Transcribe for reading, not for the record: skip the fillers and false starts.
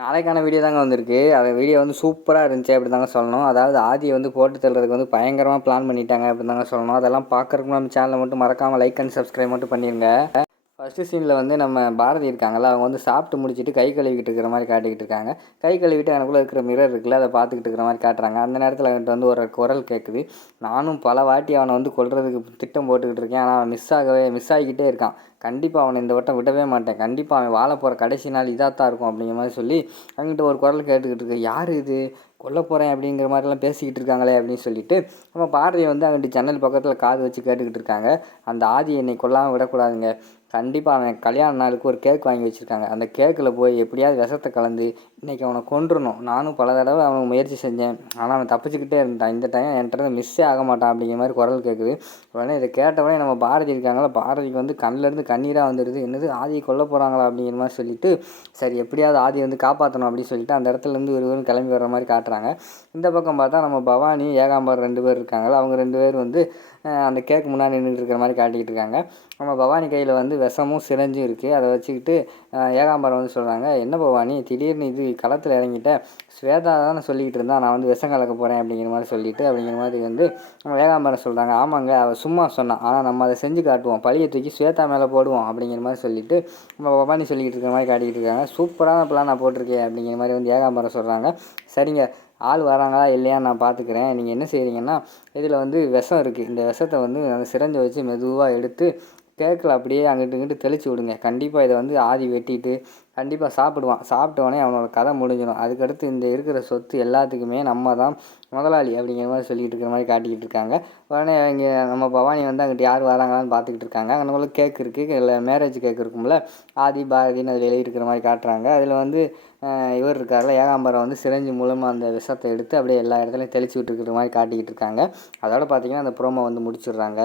நாளைக்கான வீடியோ தாங்க வந்திருக்கு. அந்த வீடியோ வந்து சூப்பரா இருந்துச்சு அப்படி தாங்க சொல்லணும். அதாவது ஆதியை வந்து போட்டு தள்ளுறதுக்கு வந்து பயங்கரமா பிளான் பண்ணிட்டாங்க அப்படின்னு தாங்க சொல்லணும். அதெல்லாம் பார்க்கறதுக்கு நம்ம சேனலை மட்டும் மறக்காமல் லைக் அண்ட் சப்ஸ்கிரைப் மட்டும் பண்ணிடுங்க. ஃபஸ்ட்டு சீனில் வந்து நம்ம பாரதி இருக்காங்கல்ல, அவங்க வந்து சாப்பிட்டு முடிச்சுட்டு கை கழுவிக்கிட்டு இருக்கிற மாதிரி காட்டிக்கிட்டு இருக்காங்க. கை கழுவிட்டு எனக்குள்ளே இருக்கிற மிரர் இருக்குல்ல, அதை பார்த்துக்கிட்டு இருக்கிற மாதிரி காட்டுறாங்க. அந்த நேரத்தில் அவன்கிட்ட வந்து ஒரு குரல் கேட்குது. நானும் பல வாட்டி அவனை வந்து கொல்றதுக்கு திட்டம் போட்டுக்கிட்டு இருக்கேன். ஆனால் அவன் மிஸ் ஆகிக்கிட்டே இருக்கான். கண்டிப்பாக அவனை இந்த வட்டம் விடவே மாட்டேன். கண்டிப்பாக அவன் வாழ போகிற கடைசி நாள் இதாக தான் இருக்கும் அப்படிங்கிற மாதிரி சொல்லி அவங்ககிட்ட ஒரு குரல் கேட்டுக்கிட்டு இருக்கு. யார் இது கொல்ல போகிறேன் அப்படிங்கிற மாதிரிலாம் பேசிக்கிட்டு இருக்காங்களே அப்படின்னு சொல்லிட்டு நம்ம பாரதியை வந்து அங்கிட்டு ஜன்னல் பக்கத்தில் காது வச்சு கேட்டுக்கிட்டு இருக்காங்க. அந்த ஆதி என்னை கொல்லாமல் விடக்கூடாதுங்க. கண்டிப்பாக அவன் கல்யாண நாளுக்கு ஒரு கேக் வாங்கி வச்சுருக்காங்க. அந்த கேக்கில் போய் எப்படியாவது விஷத்தை கலந்து இன்றைக்கி அவனை கொன்றணும். நானும் பல தடவை அவனுக்கு முயற்சி செஞ்சேன். ஆனால் அவன் தப்பிச்சுக்கிட்டே இருந்தான். இந்த டைம் என்கிட்ட மிஸ்ஸே ஆக மாட்டான் அப்படிங்கிற மாதிரி குரல் கேட்குது. உடனே இதை கேட்டவுடனே நம்ம பாரதி இருக்காங்களா, பாரதிக்கு வந்து கண்ணிலேருந்து கண்ணீராக வந்துடுது. என்னது ஆதியை கொல்ல போகிறாங்களா அப்படிங்கிற மாதிரி சொல்லிட்டு சரி எப்படியாவது ஆதியை வந்து காப்பாற்றணும் அப்படின்னு சொல்லிட்டு அந்த இடத்துலேருந்து ஒருவரும் கிளம்பி வர்ற மாதிரி காட்டுறாங்க. இந்த பக்கம் பார்த்தா நம்ம பவானி ஏகாம்பரம் 2 பேர் இருக்காங்களா, அவங்க 2 பேர் வந்து அந்த கேக் முன்னாடி நின்றுட்டு இருக்கிற மாதிரி காட்டிக்கிட்டு இருக்காங்க. நம்ம பவானி கையில் வந்து விஷமும் சிரஞ்சும் இருக்குது. அதை வச்சுக்கிட்டு ஏகாம்பரம் வந்து சொல்கிறாங்க, என்ன பவானி திடீர்னு இது களத்தில் இறங்கிட்ட, ஸ்வேதா தானே சொல்லிக்கிட்டு இருந்தா நான் வந்து விஷம் கலக்க போகிறேன் அப்படிங்கிற மாதிரி சொல்லிட்டு அப்படிங்கிற மாதிரி வந்து நம்ம ஏகாம்பரம் சொல்கிறாங்க. ஆமாங்க அவள் சும்மா சொன்னான், ஆனால் நம்ம அதை செஞ்சு காட்டுவோம், பழியை தூக்கி ஸ்வேதா மேலே போடுவோம் அப்படிங்கிற மாதிரி சொல்லிட்டு நம்ம பவானி சொல்லிக்கிட்டு இருக்கிற மாதிரி காட்டிக்கிட்டு இருக்காங்க. சூப்பரான பிளான் நான் போட்டிருக்கேன் அப்படிங்கிற மாதிரி வந்து ஏகாம்பரம் சொல்கிறாங்க. சரிங்க ஆள் வராங்களா இல்லையான்னு நான் பார்த்துக்கிறேன். நீங்கள் என்ன செய்கிறீங்கன்னா இதில் வந்து விஷம் இருக்குது. இந்த விஷத்தை வந்து அந்த சிரஞ்சை வச்சு மெதுவாக எடுத்து கேக்கில் அப்படியே அங்கிட்டு இங்கிட்டு தெளித்து விடுங்க. கண்டிப்பாக இதை வந்து ஆதி வெட்டிட்டு கண்டிப்பாக சாப்பிடுவான். சாப்பிட்டவொடனே அவனோட கதை முடிஞ்சிடும். அதுக்கடுத்து இந்த இருக்கிற சொத்து எல்லாத்துக்குமே நம்ம தான் முதலாளி அப்படிங்கிற மாதிரி சொல்லிகிட்டு இருக்கிற மாதிரி காட்டிக்கிட்டு இருக்காங்க. உடனே இங்கே நம்ம பவானி வந்து அங்கிட்டு யார் வராங்களான்னு பார்த்துக்கிட்டு இருக்காங்க. அங்கே கேக் இருக்குது, இல்லை மேரேஜ் கேக் இருக்கும்ல, ஆதி பாரதின்னு அதில் எழுதியிருக்கிற மாதிரி காட்டுறாங்க. அதில் வந்து இவர் இருக்கார்ல ஏகாம்பரம் வந்து சிரஞ்சு மூலமாக அந்த விஷத்தை எடுத்து அப்படியே எல்லா இடத்துலையும் தெளித்து விட்டுருக்கிற மாதிரி காட்டிக்கிட்டு இருக்காங்க. அதோட பார்த்திங்கன்னா அந்த ப்ரோமோ வந்து முடிச்சிடுறாங்க.